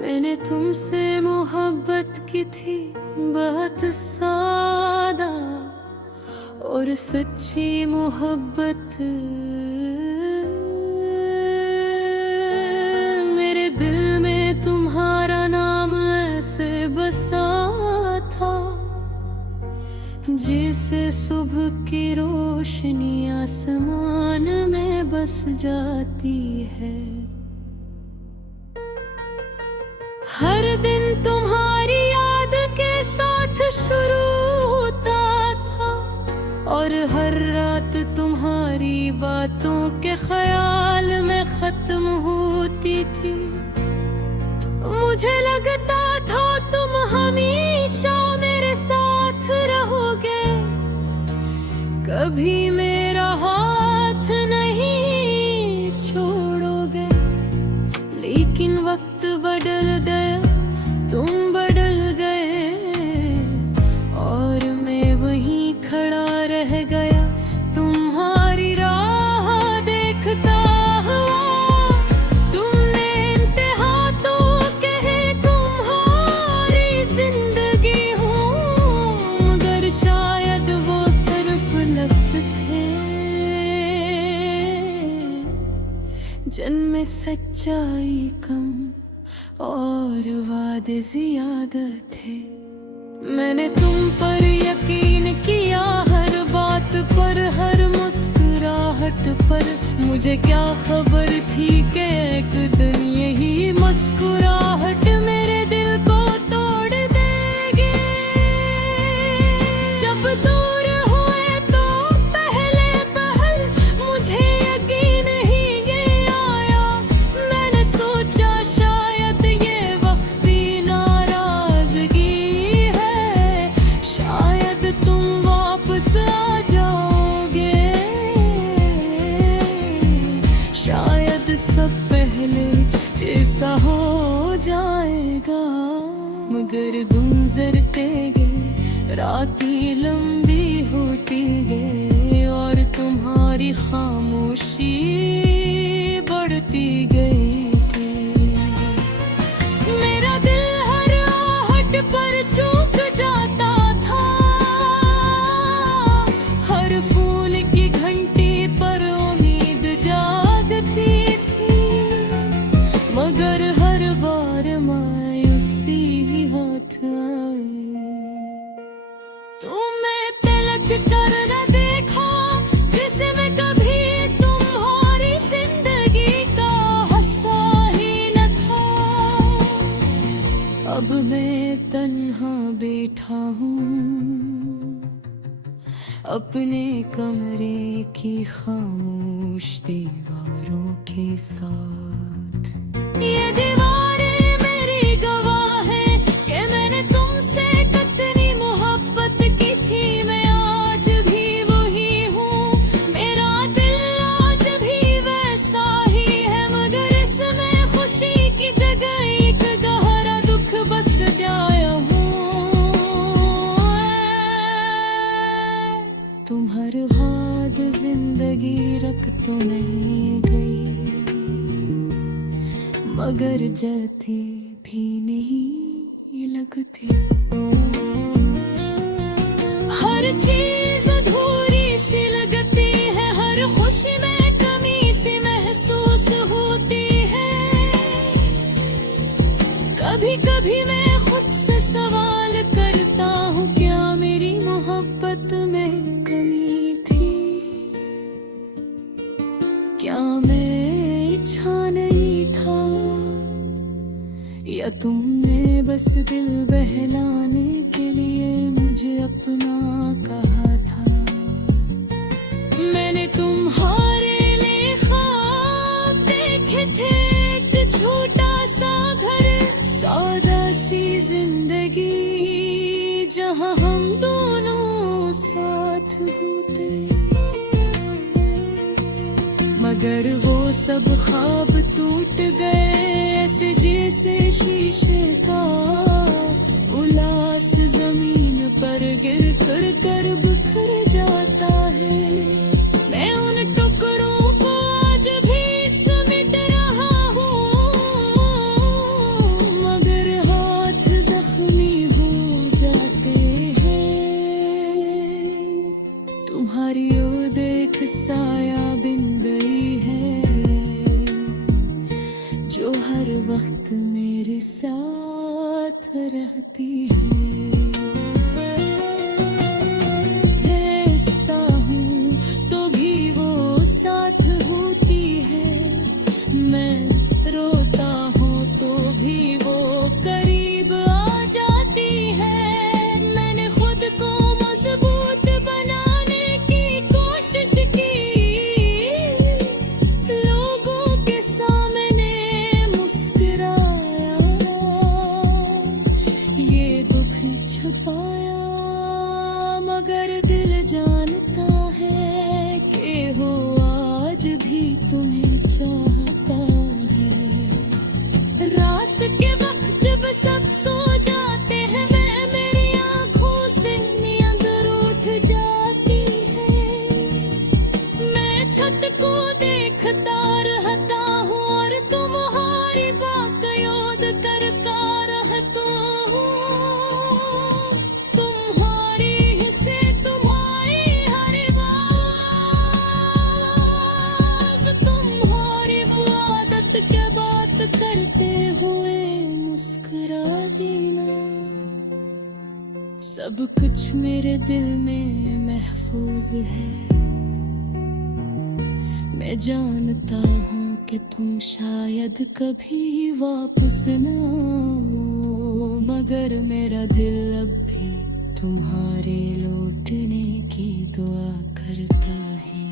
मैंने तुमसे मोहब्बत की थी बहुत सादा, और सच्ची मोहब्बत मेरे दिल में तुम्हारा नाम ऐसे बसा था, जैसे सुबह की रोशनी आसमान में बस जाती है। हर दिन तुम्हारी याद के साथ शुरू होता था, और हर रात तुम्हारी बातों के ख्याल में खत्म होती थी। मुझे लगता था तुम हमेशा मेरे साथ रहोगे, कभी मेरा हाथ नहीं छोड़ोगे। लेकिन वक्त बदल गया, तुम बदल गए, और मैं वहीं खड़ा रह गया तुम्हारी राह देखता हुआ। तुमने इंतहा तो कहे तुम्हारी जिंदगी हूँ, मगर शायद वो सिर्फ लफ्ज़ थे जिनमें सच्चाई कम और वादे ज्यादा थे। मैंने तुम पर यकीन किया, हर बात पर, हर मुस्कुराहट पर। मुझे क्या खबर थी कि एक दिन यही मुस्कुराहट मेरे दिल को तोड़ देगी। जब दूर हुए तो पहले पहल मुझे यकीन ही ये आया। मैंने सोचा शायद ये वक्ती नाराजगी है, शायद तुम वापस आ जाओगे, शायद सब पहले जैसा हो जाएगा। मगर गुजरते गए रातें लंबी होती गई, और तुम्हारी खामोशी बढ़ती गई थी। मेरा दिल हर आहट पर चूक जाता था, हर फोन की घंटी पर उम्मीद जागती थी। मगर हर बार मायूसी ही हाथ आई। तुम्हें तलक कर न देखा जिसे मैं कभी तुम्हारी जिंदगी का हिस्सा ही न था। अब मैं तन्हा बैठा हूँ अपने कमरे की खामोश दीवारों के साथ। ये दीवारें मेरी गवाह है कि मैंने तुमसे कितनी मोहब्बत की थी। मैं आज भी वही हूँ, मेरा दिल आज भी वैसा ही है। मगर इसमें खुशी की जगह एक गहरा दुख बस गया हूँ। तुम हर भाग जिंदगी रख तो नहीं गई, मगर जाती भी नहीं लगती। हर चीज अधूरी सी लगती है, हर खुशी में कमी सी महसूस होती है। कभी कभी मैं खुद से सवाल करता हूँ, क्या मेरी मोहब्बत में कमी थी? क्या मैं इच्छा नहीं था, या तुमने बस दिल बहलाने के लिए मुझे अपना कहा था? मैंने तुम्हारे लिए ख्वाब देखे थे, एक छोटा सा घर, सादा सी जिंदगी, जहां हम दोनों साथ होते। मगर वो सब ख्वाब टूट गए, ऐसे जैसे शीशे का उलास जमीन पर गिर कर बिखर जाता है। रहती है। भेजता हूँ तो भी वो साथ होती है, मैं रोता हूँ तो भी वो करीब आ जाती है। मैंने खुद को मजबूत बनाने की कोशिश की, लोगों के सामने मुस्कुराया, ये दुख छुपाया, मगर दिल जानता है कि वो आज भी तुम्हें चाहता है। रात के वक्त जब सब सो जाते हैं, मेरी आंखों से नींद रूठ जाती है। मैं छत को देखता रहता हूँ और तुम्हारी बात याद करता रहता हूँ। तुम्हारी ही से तुम्हारी हर आवाज़, तुम्हारी वो आदत के बात करते हुए मुस्कुरा देना। सब कुछ मेरे दिल में महफूज है। मैं जानता हूँ कि तुम शायद कभी वापस न आओ, मगर मेरा दिल अब भी तुम्हारे लौटने की दुआ करता है।